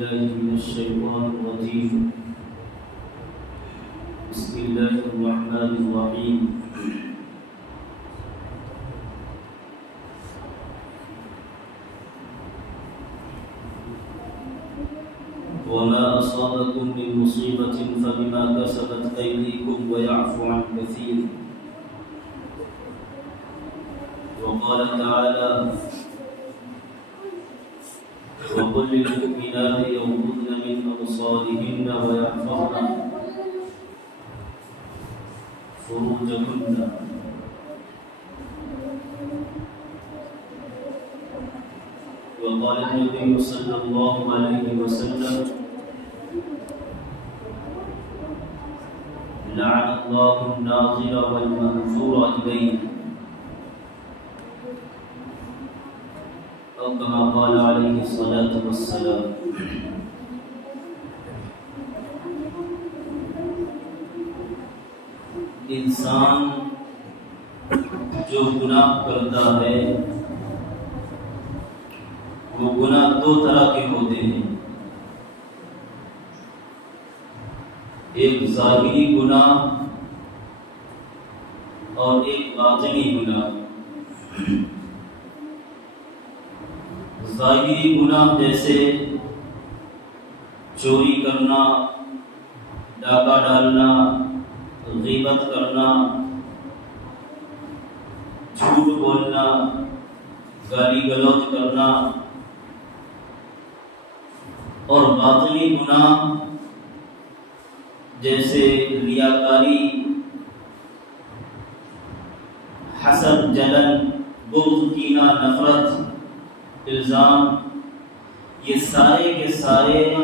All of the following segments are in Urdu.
بالله من الشيطان الرجيم. بسم الله الرحمن الرحيم. وما أصابكم من مصيبة فبما كسبت أيديكم ويعفو عن كثير. وقال تعالى: وقل للمؤمنات يغضضن من أبصارهن ويحفظن فروجهن. وقال النبي صلى الله عليه وسلم: لعن الله الناظر والمنظور إليه، أو كما قال عليه الصلاة والسلام. انسان جو گناہ کرتا ہے وہ گناہ دو طرح کے ہوتے ہیں، ایک ظاہری گناہ اور ایک باطنی گناہ۔ ظاہری گناہ جیسے چوری کرنا، ڈاکہ ڈالنا، غیبت کرنا، جھوٹ بولنا، گالی گلوچ کرنا، اور باطنی گناہ جیسے ریاکاری، حسد، جلن، بغض، کینہ، نفرت، الزام، یہ سارے کے سارے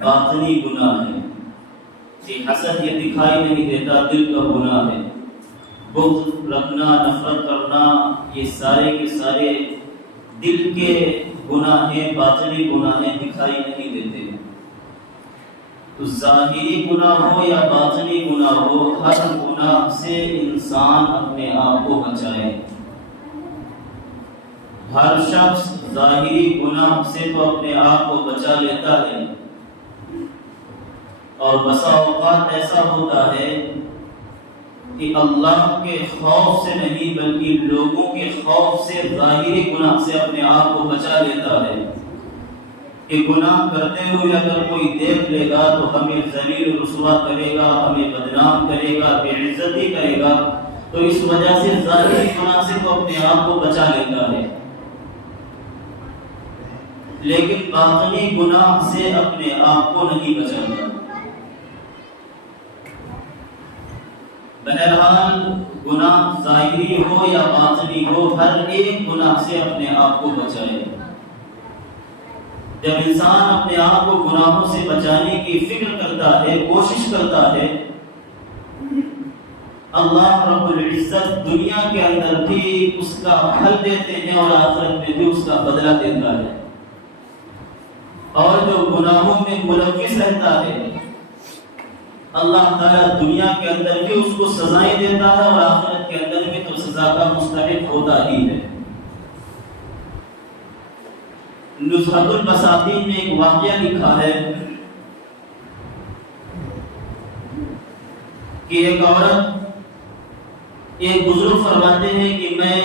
باطنی گناہ ہیں۔ یہ حسد یہ دکھائی نہیں دیتا، دل کا گناہ ہے۔ بغض رکھنا، نفرت کرنا، یہ سارے کے سارے دل کے گناہ ہیں، باطنی گناہ ہیں، دکھائی نہیں دیتے۔ تو ظاہری گناہ ہو یا باطنی گناہ ہو، ہر گناہ سے انسان اپنے آپ کو بچائے۔ ہر شخص ظاہری گناہ سے تو اپنے آپ کو بچا لیتا ہے، اور بسا اوقات ایسا ہوتا ہے کہ اللہ کے خوف سے نہیں بلکہ لوگوں کے خوف سے ظاہری گناہ سے اپنے آپ کو بچا لیتا ہے کہ گناہ کرتے ہوئے اگر کوئی دیکھ لے گا تو ہمیں ذلیل و رسوا کرے گا، ہمیں بدنام کرے گا، بے عزتی کرے گا، تو اس وجہ سے ظاہری گناہ سے تو اپنے آپ کو بچا لیتا ہے، لیکن باطنی گناہ سے اپنے آپ کو نہیں بچاتا۔ بہرحال گناہ ظاہری ہو یا باطنی ہو، ہر ایک گناہ سے اپنے آپ کو بچائے۔ جب انسان اپنے آپ کو گناہوں سے بچانے کی فکر کرتا ہے، کوشش کرتا ہے، اللہ رب العزت دنیا کے اندر بھی اس کا حل دیتے ہیں اور آخرت میں بھی اس کا بدلہ دیتا ہے۔ اور جو گناہوں میں ملوث رہتا ہے، اللہ تعالیٰ دنیا کے اندر بھی اس کو سزائیں دیتا ہے اور آخرت کے اندر بھی تو سزا کا مستحق ہوتا ہی ہے۔ نزہۃ المساکین نے ایک واقعہ لکھا ہے کہ ایک عورت، ایک بزرگ فرماتے ہیں کہ میں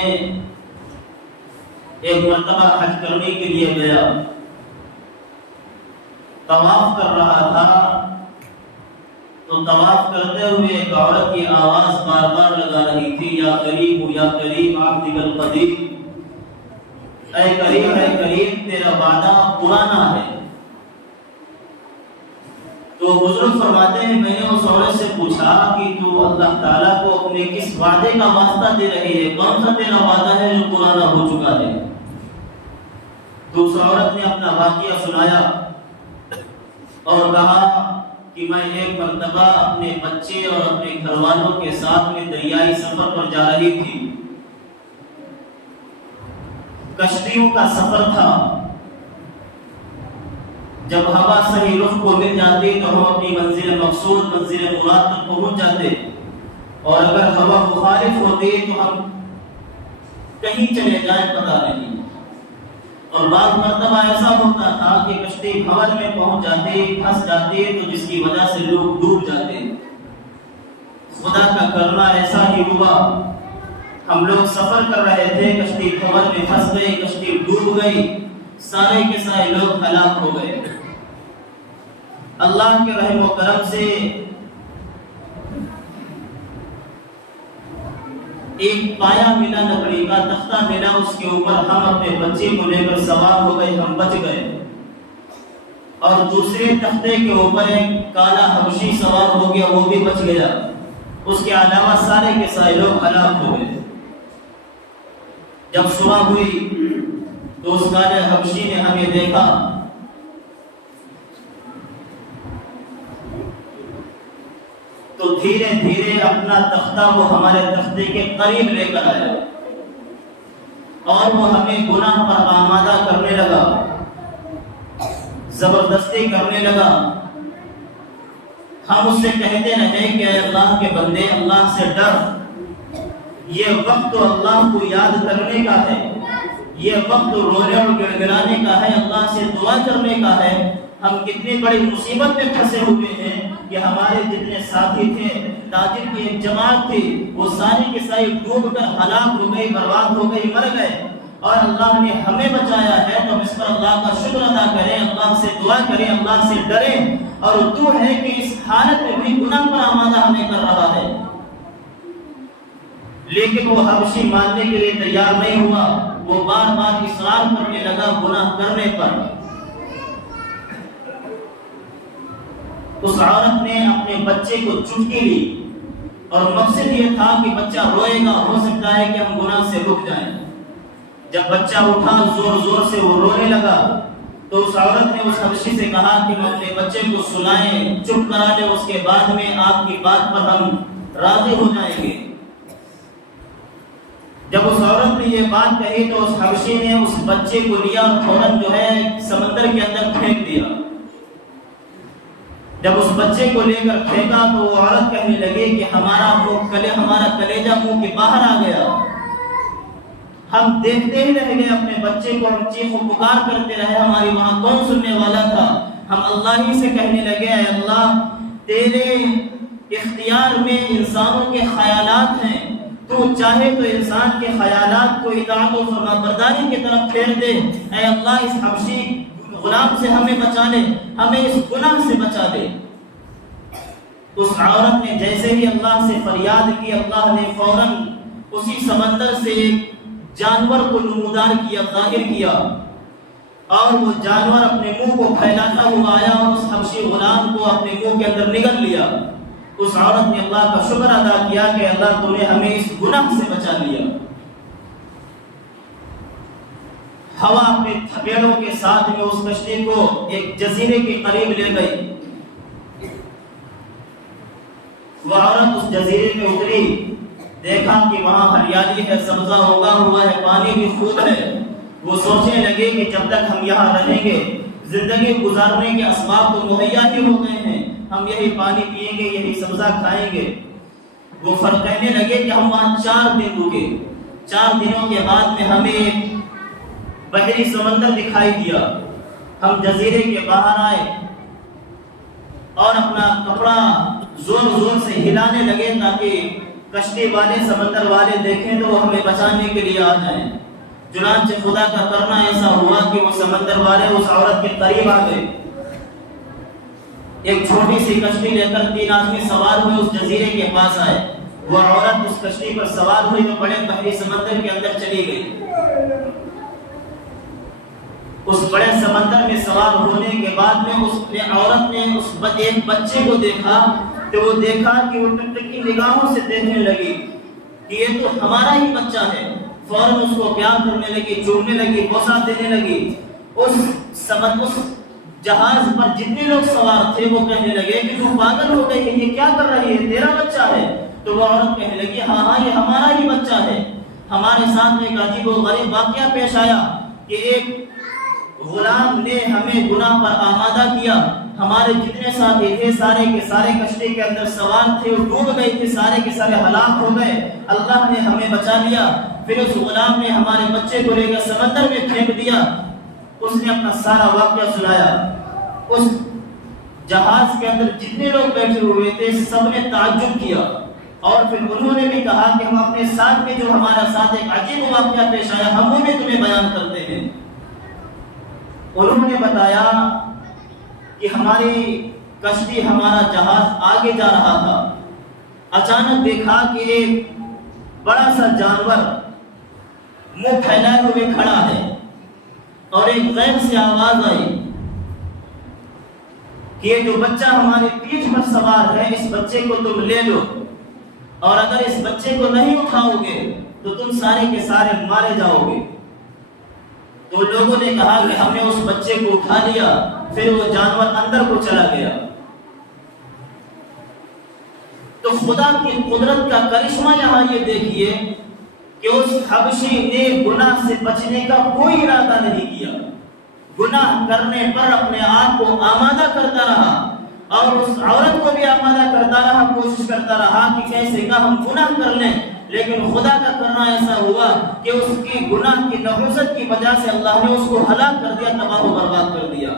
ایک مرتبہ حج کرنے کے لیے گیا، طواف کر رہا تھا، تو طواف کرتے ہوئے ایک عورت کی آواز بار بار لگا رہی تھی: یا کریم یا کریم عبدک القدیم، اے کریم اے کریم تیرا وعدہ پرانا ہے۔ تو بزرگ فرماتے ہیں میں نے اس عورت سے پوچھا کہ تو اللہ تعالیٰ کو اپنے کس وعدے کا واسطہ دے رہی ہے، کون سا تیرا وعدہ ہے جو پرانا ہو چکا ہے؟ تو اس عورت نے اپنا واقعہ سنایا اور کہا کہ میں ایک مرتبہ اپنے بچے اور اپنے گھر والوں کے ساتھ میں دریائی سفر پر جا رہی تھی، کشتیوں کا سفر تھا۔ جب ہوا صحیح رخ کو مل جاتی تو ہم اپنی منزل مقصود، منزل مراد تک پہنچ جاتے، اور اگر ہوا مخالف ہوتی تو ہم کہیں چلے جائیں پتہ نہیں۔ اور بعض مرتبہ ایسا ہوتا تھا کہ کشتی بھنور میں پہنچ جاتے، پھنس جاتے، تو جس کی وجہ سے لوگ ڈوب جاتے۔ خدا کا کرنا ایسا ہی ہوا، ہم لوگ سفر کر رہے تھے، کشتی بھنور میں پھنس گئی، کشتی ڈوب گئی، سارے کے سارے لوگ ہلاک ہو گئے۔ اللہ کے رحم و کرم سے ایک پایا ملا، لکڑی کا تختہ ملا، اس کے اوپر ہم اپنے بچے کو لے کر سوار ہو گئے، ہم بچ گئے۔ اور دوسرے تختے کے اوپر ایک کالا حبشی سوار ہو گیا، وہ بھی بچ گیا۔ اس کے علاوہ سارے کے سارے لوگ ہلاک ہو گئے۔ جب صبح ہوئی تو اس کالے حبشی نے ہمیں دیکھا، تو دھیرے دھیرے اپنا تختہ وہ ہمارے تختے کے قریب لے کر آیا اور وہ ہمیں گناہ پر آمادہ کرنے لگا، زبردستی کرنے لگا۔ ہم اس سے کہتے رہے کہ اے اللہ کے بندے، اللہ سے ڈر، یہ وقت تو اللہ کو یاد کرنے کا ہے، یہ وقت رونے اور گڑ گڑانے کا ہے، اللہ سے دعا کرنے کا ہے۔ ہم کتنی بڑی مصیبت میں پھنسے ہوئے ہیں کہ ہمارے جتنے ساتھی تھے، تاجر کی ایک جماعت تھی، وہ ساری کے ساری ڈوب کر ہلاک ہو گئی، برباد ہو گئی، مر گئے، اور اللہ نے ہمیں بچایا ہے۔ تو ہم اس پر اللہ کا شکر ادا کریں، اللہ سے دعا کریں، اللہ سے ڈریں، اور تو ہے کہ اس حالت میں بھی گناہ پر آمادہ ہمیں کر رہا ہے۔ لیکن وہ حبشی ماننے کے لیے تیار نہیں ہوا، وہ بار بار اصرار کرنے لگا گناہ کرنے پر۔ اس عورت نے اپنے بچے کو چٹکی لی اور مقصد یہ تھا کہ بچہ روئے گا، ہو سکتا ہے کہ ہم گناہ سے رک جائیں۔ جب بچہ اٹھا، زور زور سے وہ رونے لگا، تو اس عورت نے اس حبشی سے کہا کہ ہم اپنے بچے کو سلائیں، چپ کرا لیں، اس کے بعد میں آپ کی بات پر ہم راضی ہو جائیں گے۔ جب اس عورت نے یہ بات کہی تو اس حبشی نے اس بچے کو لیا اور فوراً جو ہے سمندر کے اندر پھینک دیا۔ جب اس بچے کو لے کر پھینکا تو وہ عورت کہنے لگی کہ ہمارا کلیجہ منہ کے باہر آ گیا، ہم دیکھتے ہی رہ گئے اپنے بچے کو، ہم چیخ و پکار کرتے رہے، ہماری وہاں کون سننے والا تھا؟ ہم اللہ ہی سے کہنے لگے، اے اللہ، تیرے اختیار میں انسانوں کے خیالات ہیں، تو چاہے تو انسان کے خیالات کو اطاعت و فرمانبرداری کی طرف پھیر دے۔ اے اللہ، اس حبشی غلام سے ہمیں بچا لے، ہمیں اس گناہ سے بچا لے۔ اس عورت نے جیسے ہی اللہ سے فریاد کی، اللہ نے فوراً اسی سمندر سے ایک جانور کو نمودار کیا، ظاہر کیا، اور وہ جانور اپنے منہ کو پھیلاتا ہوا آیا اور اس حبشی غلام کو اپنے منہ کے اندر نگل لیا۔ اس عورت نے اللہ کا شکر ادا کیا کہ اللہ تو نے ہمیں اس گناہ سے بچا لیا۔ ہوا اپنے تھپیڑوں کے ساتھ میں اس کشتی کو ایک جزیرے کے قریب لے گئی۔ وہ عورت اس جزیرے پہ اتری، دیکھا کہ وہاں ہریالی ہے، سبزہ اگا ہوا ہے، پانی بھی خوب ہے۔ وہ سوچنے لگے کہ جب تک ہم یہاں رہیں گے، زندگی گزارنے کے اسباب تو مہیا ہی ہو گئے ہیں، ہم یہی پانی پیئیں گے، یہی سبزہ کھائیں گے۔ وہ فرق کہنے لگے کہ ہم وہاں 4 دن رکے۔ 4 دنوں کے بعد میں ہمیں ایک بحری سمندر دکھائی دیا۔ ہم جزیرے کے باہر آئے اور اپنا کپڑا زور زور سے ہلانے لگے تاکہ کشتی والے، سمندر والے دیکھیں تو وہ ہمیں بچانے کے لیے آ جائیں۔ چنانچہ خدا کا کرنا ایسا ہوا کہ وہ سمندر والے اس عورت کے قریب آ گئے۔ ایک چھوٹی سی کشتی لے کر 3 آدمی سوار ہوئے اس جزیرے کے پاس آئے۔ وہ عورت اس کشتی پر سوار ہوئی تو بڑے بحری سمندر کے اندر چلی گئی۔ اس بڑے سمندر میں سوار ہونے کے بعد میں اس عورت نے اس ایک بچے کو دیکھا، تو وہ دیکھا کہ وہ ٹکٹکی نگاہوں سے دیکھنے لگی کہ یہ تو ہمارا ہی بچہ ہے۔ فوراً اس کو پیار کرنے لگی، چومنے لگی، بوسہ دینے لگی۔ اس جہاز پر جتنے لوگ سوار تھے وہ کہنے لگے کہ تو پاگل ہو گئی ہے، یہ کیا کر رہی ہے، تیرا بچہ ہے۔ تو وہ عورت کہنے لگی، ہاں ہاں، یہ ہمارا ہی بچہ ہے۔ ہمارے ساتھ میں ایک عجیب و غریب واقعہ پیش آیا کہ ایک غلام نے ہمیں گناہ پر آمادہ کیا، ہمارے جتنے ساتھی تھے سارے کے سارے کشتی کے اندر سوار تھے، وہ ڈوب گئے تھے، سارے کے سارے ہلاک ہو گئے، اللہ نے ہمیں بچا لیا۔ پھر اس غلام نے ہمارے بچے کو لے کر سمندر میں پھینک دیا۔ اس نے اپنا سارا واقعہ سنایا۔ اس جہاز کے اندر جتنے لوگ بیٹھے ہوئے تھے سب نے تعجب کیا، اور پھر انہوں نے بھی کہا کہ ہم اپنے ساتھ میں جو ہمارا ساتھ ایک عجیب واقعہ پیش آیا ہم انہیں تمہیں بیان کرتے ہیں۔ انہوں نے بتایا کہ ہماری کشتی، ہمارا جہاز آگے جا رہا تھا، اچانک دیکھا کہ ایک بڑا سا جانور منہ پھیلائے ہوئے کھڑا ہے، اور ایک غیب سے آواز آئی کہ یہ جو بچہ ہمارے پیٹھ پر سوار ہے اس بچے کو تم لے لو، اور اگر اس بچے کو نہیں اٹھاؤ گے تو تم سارے کے سارے مارے جاؤ گے۔ تو لوگوں نے کہا کہ ہم نے اس بچے کو اٹھا لیا، پھر وہ جانور اندر کو چلا گیا۔ تو خدا کی قدرت کا کرشمہ یہاں یہ دیکھیے کہ اس حبشی نے گناہ سے بچنے کا کوئی ارادہ نہیں کیا، گناہ کرنے پر اپنے آپ کو آمادہ کرتا رہا، اور اس عورت کو بھی آمادہ کرتا رہا، کوشش کرتا رہا کہ کیسے کا ہم گناہ کر لیں، لیکن خدا کا کرنا ایسا ہوا کہ اس کی گناہ کی نحوست کی وجہ سے اللہ نے اس کو ہلاک کر دیا، تباہ و برباد کر دیا۔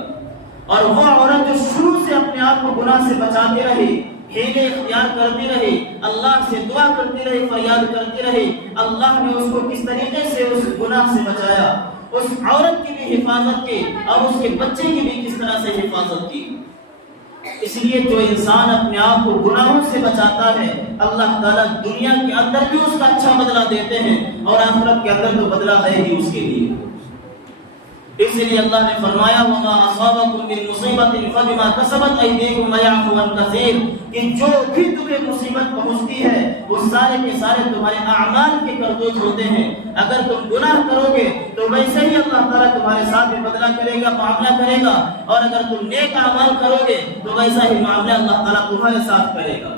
اور وہ عورت جو شروع سے اپنے آپ کو گناہ سے بچاتی رہی، ہیلے اختیار کرتی رہی، اللہ سے دعا کرتی رہی، فریاد کرتی رہی، اللہ نے اس کو کس طریقے سے اس گناہ سے بچایا، اس عورت کی بھی حفاظت کی اور اس کے بچے کی بھی کس طرح سے حفاظت کی۔ اس لیے جو انسان اپنے آپ کو گناہوں سے بچاتا ہے اللہ تعالیٰ دنیا کے اندر بھی اس کا اچھا بدلہ دیتے ہیں، اور آخرت کے اندر تو بدلہ ہے ہی اس کے لیے۔ اس لیے اللہ نے فرمایا وما اصابکم من مصیبت فبما کسبت ایدیکم ویعفو عن کثیر، کہ جو بھی تمہیں مصیبت پہنچتی ہے وہ سارے کے سارے تمہارے اعمال کے کردوج ہوتے ہیں۔ اگر تم گناہ کرو گے تو ویسے ہی اللہ تعالیٰ تمہارے ساتھ بدلہ کرے گا، معاملہ کرے گا، اور اگر تم نیک اعمال کرو گے تو ویسا ہی معاملہ اللہ تعالیٰ تمہارے ساتھ کرے گا۔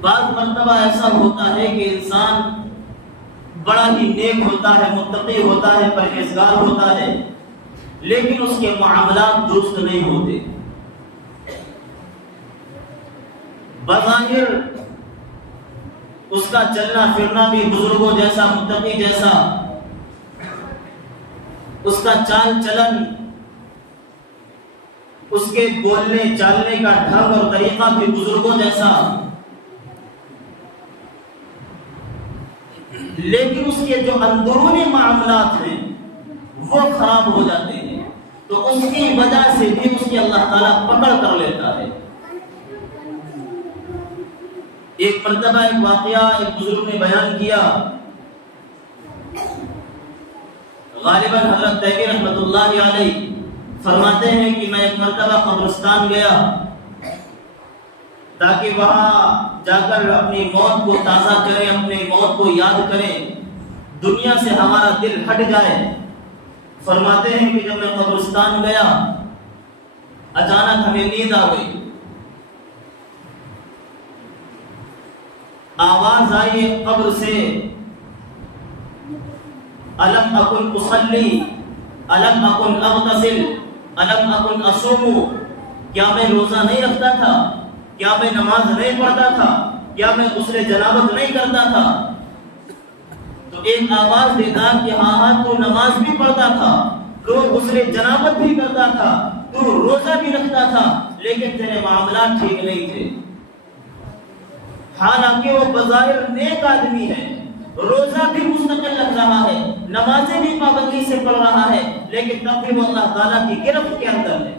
بعض مرتبہ ایسا ہوتا ہے کہ انسان بڑا ہی نیک ہوتا ہے، متقی ہوتا ہے، پرہیزگار ہوتا ہے، لیکن اس کے معاملات درست نہیں ہوتے۔ بظاہر اس کا چلنا پھرنا بھی بزرگوں جیسا، متقی جیسا، اس کا چال چلن، اس کے بولنے چالنے کا ڈھنگ اور طریقہ بھی بزرگوں جیسا، لیکن اس کے جو اندرونی معاملات ہیں وہ خراب ہو جاتے ہیں، تو اس کی وجہ سے بھی اس کی اللہ تعالیٰ پکڑ کر لیتا ہے۔ ایک مرتبہ ایک واقعہ ایک بزرگ نے بیان کیا، غالباً حضرت تیمی رحمۃ اللہ علیہ فرماتے ہیں کہ میں ایک مرتبہ قبرستان گیا تاکہ وہاں جا کر اپنی موت کو تازہ کریں، اپنی موت کو یاد کریں، دنیا سے ہمارا دل ہٹ جائے۔ فرماتے ہیں کہ جب میں قبرستان گیا اچانک ہمیں نیند آ گئی، آواز آئی قبر سے الم اکن اصلی الم اکن اغتسل الم اکن اصوم، کیا میں روزہ نہیں رکھتا تھا، کیا میں نماز نہیں پڑھتا تھا، کیا میں غسل جنابت نہیں کرتا تھا؟ تو ایک آواز دیتا کہ ہاں تو نماز بھی پڑھتا تھا، تو غسل جنابت بھی کرتا تھا، تو روزہ بھی رکھتا تھا، لیکن تیرے معاملات ٹھیک نہیں تھے۔ حالانکہ وہ بظاہر نیک آدمی ہے، روزہ بھی مستقل رکھ رہا ہے، نمازیں بھی پابندی سے پڑھ رہا ہے، لیکن تب بھی وہ اللہ تعالیٰ کی گرفت کے اندر ہے۔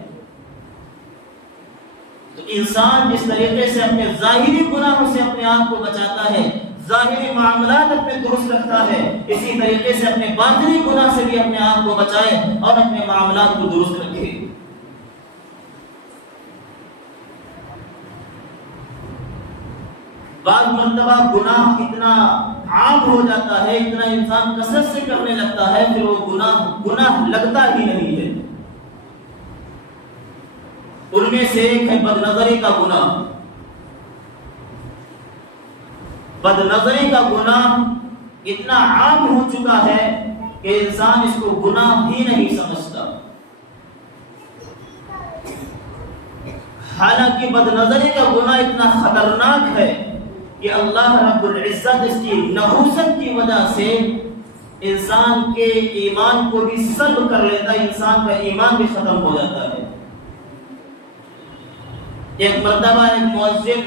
تو انسان جس طریقے سے اپنے ظاہری گناہوں سے اپنے آپ کو بچاتا ہے، ظاہری معاملات اپنے درست رکھتا ہے، اسی طریقے سے اپنے باطنی گناہ سے بھی اپنے آپ کو بچائے اور اپنے معاملات کو درست رکھے۔ بعض مرتبہ گناہ اتنا عام ہو جاتا ہے، اتنا انسان کثرت سے کرنے لگتا ہے، پھر وہ گناہ لگتا ہی نہیں ہے۔ ان میں سے ایک ہے بد نظری کا گناہ۔ بد نظری کا گناہ اتنا عام ہو چکا ہے کہ انسان اس کو گناہ بھی نہیں سمجھتا، حالانکہ بد نظری کا گناہ اتنا خطرناک ہے کہ اللہ رب العزت اس کی نحوست کی وجہ سے انسان کے ایمان کو بھی سلب کر لیتا ہے، انسان کا ایمان بھی ختم ہو جاتا ہے۔ ایک مرتبہ ایک مؤذن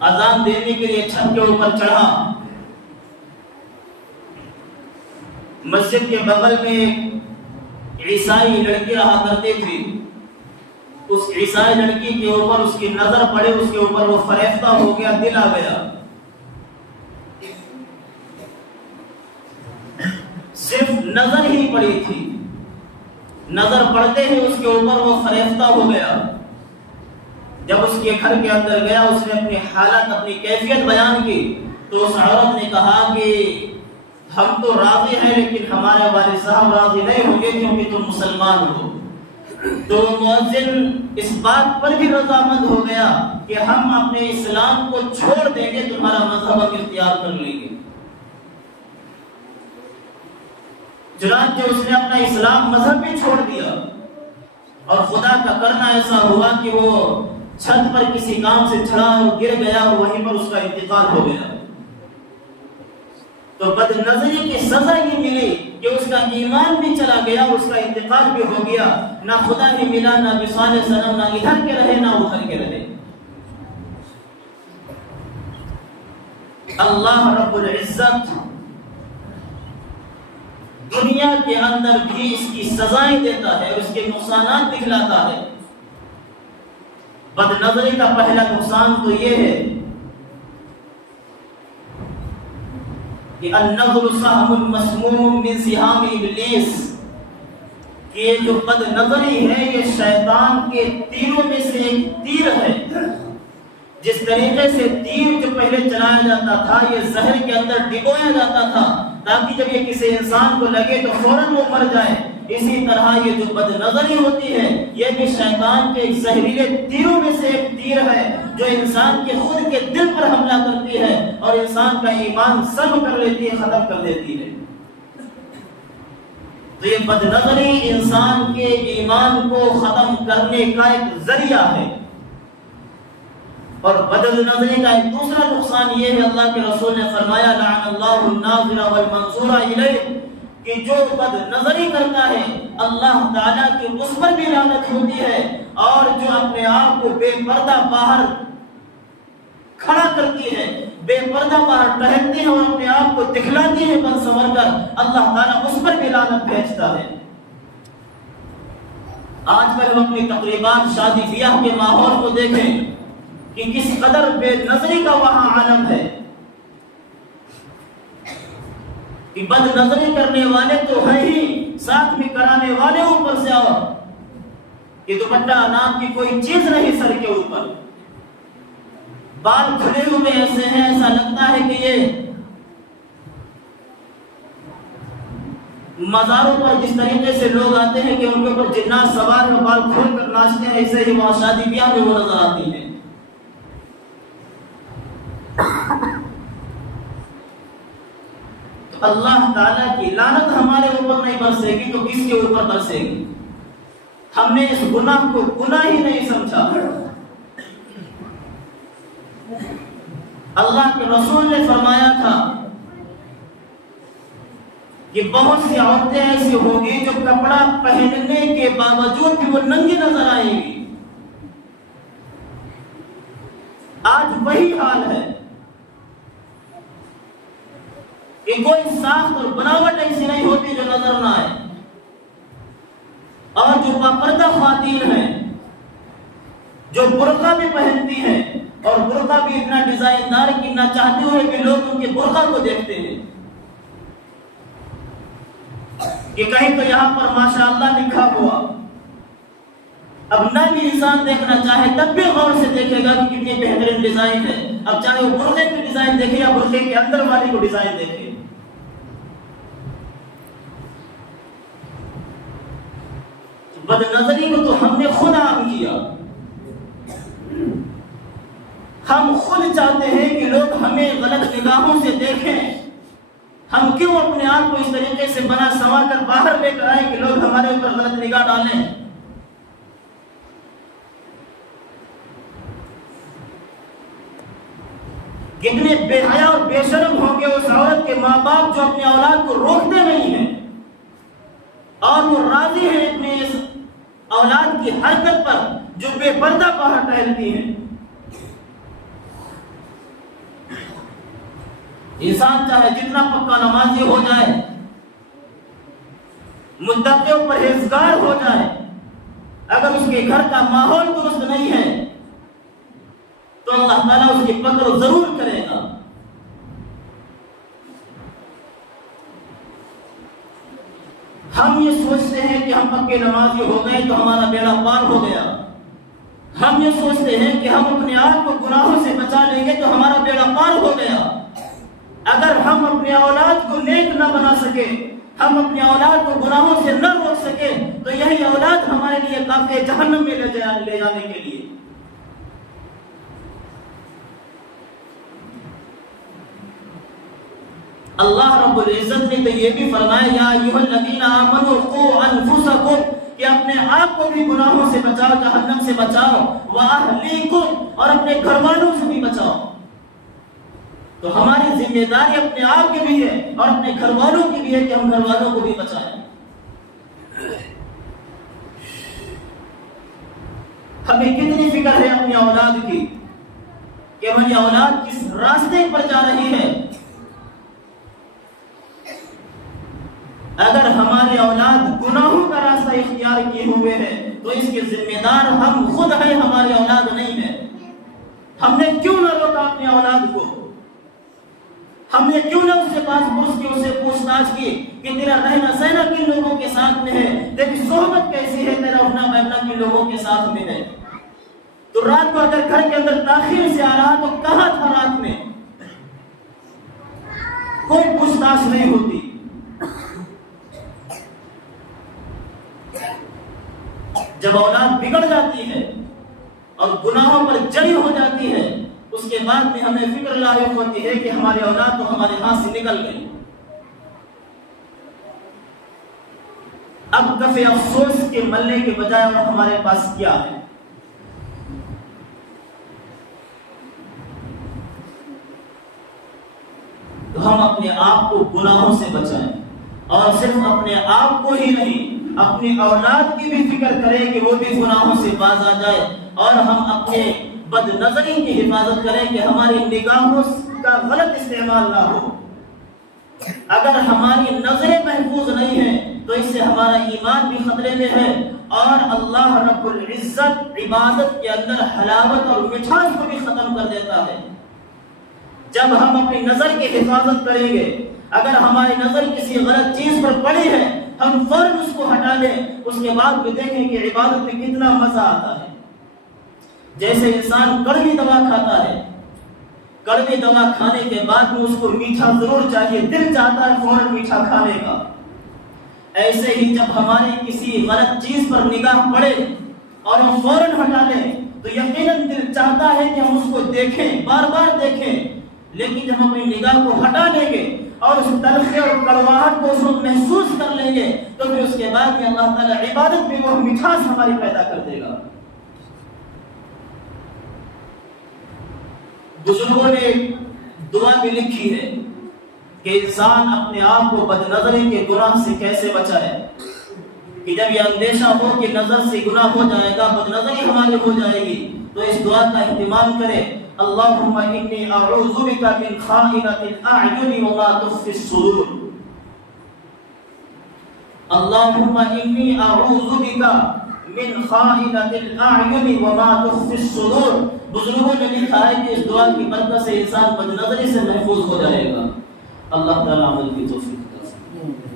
اذان دینے کے لیے چھت کے اوپر چڑھا۔ مسجد کے بغل میں ایک عیسائی لڑکی رہا کرتی تھی، اس عیسائی لڑکی کے اوپر اس کی نظر پڑے، اس کے اوپر وہ فریفتہ ہو گیا، دل آ گیا۔ صرف نظر ہی پڑی تھی، نظر پڑتے ہی اس کے اوپر وہ فریفتہ ہو گیا۔ جب اس کے گھر کے اندر گیا، اس نے اپنی حالت، اپنی کیفیت بیان کی، تو اس عورت نے کہا کہ ہم تو راضی ہیں لیکن ہمارے والد صاحب راضی نہیں ہوں گے کیونکہ تم مسلمان ہو۔ تو مؤذن اس بات پر بھی رضامند ہو گیا کہ ہم اپنے اسلام کو چھوڑ دیں گے، تمہارا مذہب ہم اختیار کر لیں گے۔ چنانچہ اس نے اپنا اسلام مذہب بھی چھوڑ دیا، اور خدا کا کرنا ایسا ہوا کہ وہ چھت پر کسی کام سے چڑھا اور گر گیا، اور وہیں پر اس کا انتقال ہو گیا۔ تو بد نظری کی سزا یہ ملی کہ اس کا ایمان بھی چلا گیا، اس کا انتقال بھی ہو گیا، نہ خدا ہی ملا، نہ مثال صنم، نہ ادھر کے رہے نہ ادھر کے رہے۔ اللہ رب العزت دنیا کے اندر بھی اس کی سزائیں دیتا ہے، اس کے نقصانات دکھلاتا ہے۔ بد نظری کا پہلا نقصان تو یہ ہے کہ النظر سهم مسموم من سهام ابلیس، کہ یہ جو بد نظری ہے یہ شیطان کے تیروں میں سے ایک تیر ہے۔ جس طریقے سے تیر جو پہلے چلایا جاتا تھا، یہ زہر کے اندر ڈبویا جاتا تھا تاکہ جب یہ کسی انسان کو لگے تو فوراً وہ مر جائے، اسی طرح یہ جو بد نظری ہوتی ہے یہ بھی شیطان کے زہریلے تیروں میں سے ایک تیر ہے جو انسان کے خود کے دل پر حملہ کرتی ہے اور انسان کا ایمان سلب کر لیتی ہے، ختم کر دیتی ہے۔ تو یہ بد نظری انسان کے ایمان کو ختم کرنے کا ایک ذریعہ ہے۔ اور بد نظری کا ایک دوسرا نقصان یہ ہے، اللہ کے رسول نے فرمایا لعن اللہ الناظر والمنظور الیہ، کہ جو بد نظری کرتا ہے اللہ تعالیٰ کی اس پر بھی لعنت ہوتی ہے، اور جو اپنے آپ کو بے پردہ باہر کھڑا کرتی ہے، بے پردہ باہر ٹہلتی ہے اور اپنے آپ کو دکھلاتی ہے بن سنور کر، اللہ تعالیٰ اس پر بھی لعنت بھیجتا ہے۔ آج کل ہم اپنی تقریبات، شادی بیاہ کے ماحول کو دیکھیں کہ کس قدر بے نظری کا وہاں عالم ہے، کہ بد نظری کرنے والے تو ہیں ہی، ساتھ میں کرانے والے اوپر سے اور کہ دوپٹہ نام کی کوئی چیز نہیں سر کے اوپر، بال کھلے ہوئے ایسے ہیں، ایسا لگتا ہے کہ یہ مزاروں پر جس طریقے سے لوگ آتے ہیں کہ ان کے اوپر جنات سوار میں بال کھول کر ناچتے ہیں، ایسے ہی وہاں شادی بیاہ میں وہ نظر آتی ہیں۔ اللہ تعالیٰ کی لعنت ہمارے اوپر نہیں برسے گی تو کس کے اوپر برسے گی؟ ہم نے اس گناہ کو گناہ ہی نہیں سمجھا۔ اللہ کے رسول نے فرمایا تھا کہ بہت سی عورتیں ایسی ہوں گی جو کپڑا پہننے کے باوجود بھی وہ ننگی نظر آئیں گی۔ آج وہی حال ہے کہ کوئی ساخت اور بناوٹ ایسی نہیں ہوتی جو نظر نہ آئے، اور جو باپردہ خواتین ہیں جو برقع بھی پہنتی ہیں، اور برقع بھی اتنا ڈیزائن دار کہ نہ چاہتے ہوئے کہ لوگ ان کے برقع کو دیکھتے ہیں کہ کہیں تو یہاں پر ماشاءاللہ لکھا ہوا، اب نہ بھی انسان دیکھنا چاہے تب بھی غور سے دیکھے گا کہ کتنی بہترین ڈیزائن ہے، اب چاہے وہ برقعے کی ڈیزائن دیکھے یا برقعے کے اندر والی کو ڈیزائن دیکھے۔ بد نظری کو تو ہم نے خود عام کیا، ہم خود چاہتے ہیں کہ لوگ ہمیں غلط نگاہوں سے دیکھیں، ہم کیوں اپنے آپ کو اس طریقے سے بنا سنوار کر باہر لے کر آئیں کہ لوگ ہمارے اوپر غلط نگاہ ڈالیں۔ کتنے بے حیا اور بے شرم ہوں گے اس عورت کے ماں باپ جو اپنے اولاد کو روکتے نہیں ہیں اور وہ راضی ہیں اپنے اس اولاد کی حرکت پر جو بے پردہ باہر ٹہلتی ہیں۔ انسان چاہے جتنا پکا نمازی ہو جائے، متقی و پرہیزگار ہو جائے، اگر اس کے گھر کا ماحول درست نہیں ہے تو اللہ تعالیٰ اس کی پکڑ ضرور کرے گا۔ ہم یہ سوچتے ہیں کہ ہم پکے نمازی ہو گئے تو ہمارا بیڑا پار ہو گیا، ہم یہ سوچتے ہیں کہ ہم اپنے آپ کو گناہوں سے بچا لیں گے تو ہمارا بیڑا پار ہو گیا۔ اگر ہم اپنے اولاد کو نیک نہ بنا سکے، ہم اپنے اولاد کو گناہوں سے نہ روک سکے تو یہی اولاد ہمارے لیے کافی ہے جہنم میں لے جانے کے لیے۔ اللہ رب العزت نے تو یہ بھی فرمایا یا ایھا الذین آمنوا قوا انفسکم کہ اپنے آپ کو بھی گناہوں سے بچاؤ، جہنم سے بچاؤ، واہلیکم اور اپنے گھر والوں سے بھی بچاؤ۔ تو ہماری ذمہ داری اپنے آپ کی بھی ہے اور اپنے گھر والوں کی بھی ہے کہ ہم گھر والوں کو بھی بچائیں۔ ہمیں کتنی فکر ہے اپنی اولاد کی کہ ہماری اولاد کس راستے پر جا رہی ہے۔ اگر ہماری اولاد گناہوں کا راستہ اختیار کیے ہوئے ہیں تو اس کے ذمہ دار ہم خود ہیں، ہماری اولاد نہیں ہے۔ ہم نے کیوں نہ روکا اپنی اولاد کو؟ ہم نے کیوں نہ اس سے پاس پوچھ کی، اسے پوچھ تاچھ کی کہ تیرا رہنا سہنا کن لوگوں کے ساتھ میں ہے، تیری صحبت کیسی ہے، تیرا اٹھنا بیٹھنا کن لوگوں کے ساتھ میں ہے؟ تو رات کو اگر گھر کے اندر تاخیر سے آ رہا تو کہاں تھا رات میں؟ کوئی پوچھ تاچھ نہیں ہوتی۔ جب اولاد بگڑ جاتی ہے اور گناہوں پر جڑی ہو جاتی ہے اس کے بعد میں ہمیں فکر لاحق ہوتی ہے کہ ہماری اولاد تو ہمارے ہاتھ سے نکل گئی۔ اب کف افسوس کے ملنے کے بجائے اور ہمارے پاس کیا ہے؟ تو ہم اپنے آپ کو گناہوں سے بچائیں اور صرف اپنے آپ کو ہی نہیں اپنی اولاد کی بھی فکر کریں کہ وہ بھی گناہوں سے باز آ جائے، اور ہم اپنے بد نظری کی حفاظت کریں کہ ہماری نگاہوں کا غلط استعمال نہ ہو۔ اگر ہماری نظریں محفوظ نہیں ہیں تو اس سے ہمارا ایمان بھی خطرے میں ہے اور اللہ رب العزت عبادت کے اندر حلاوت اور مٹھاس کو بھی ختم کر دیتا ہے۔ جب ہم اپنی نظر کی حفاظت کریں گے، اگر ہماری نظر کسی غلط چیز پر پڑی ہے ہم فوراً اس کو ہٹا لیں، اس کے بعد بھی دیکھیں کہ عبادت میں کتنا مزہ آتا ہے۔ جیسے انسان کڑوی دوا کھاتا ہے، کڑوی دوا کھانے کے بعد میں اس کو میٹھا ضرور چاہیے، دل چاہتا ہے فوراً میٹھا کھانے کا۔ ایسے ہی جب ہماری کسی غلط چیز پر نگاہ پڑے اور ہم فوراً ہٹا لیں تو یقیناً دل چاہتا ہے کہ ہم اس کو دیکھیں، بار بار دیکھیں، لیکن جب ہم اپنی نگاہ کو ہٹا لیں گے اور اس تلخی اور کڑواہٹ کو اس وقت محسوس کر لیں گے تو پھر اس کے بعد میں اللہ تعالیٰ عبادت میں وہ مٹھاس ہماری پیدا کر دے گا۔ بزرگوں نے دعا بھی لکھی ہے کہ انسان اپنے آپ کو بد نظری کے گناہ سے کیسے بچائے، کہ جب یہ اندیشہ ہو کہ نظر سے گناہ ہو جائے گا، بد نظری ہماری ہو جائے گی، تو اس دعا کا اہتمام کرے، اللہم انی اعوذ بک من خائنۃ الاعین وما تخفی الصدور۔ اللہم انی اعوذ بک من خائنۃ الاعین وما تخفی الصدور۔ بزرگوں نے لکھا ہے کہ اس دعا کی برکت سے انسان بد نظری سے محفوظ ہو جائے گا۔ اللہ تعالیٰ عمل کی توفیق عطا فرمائے۔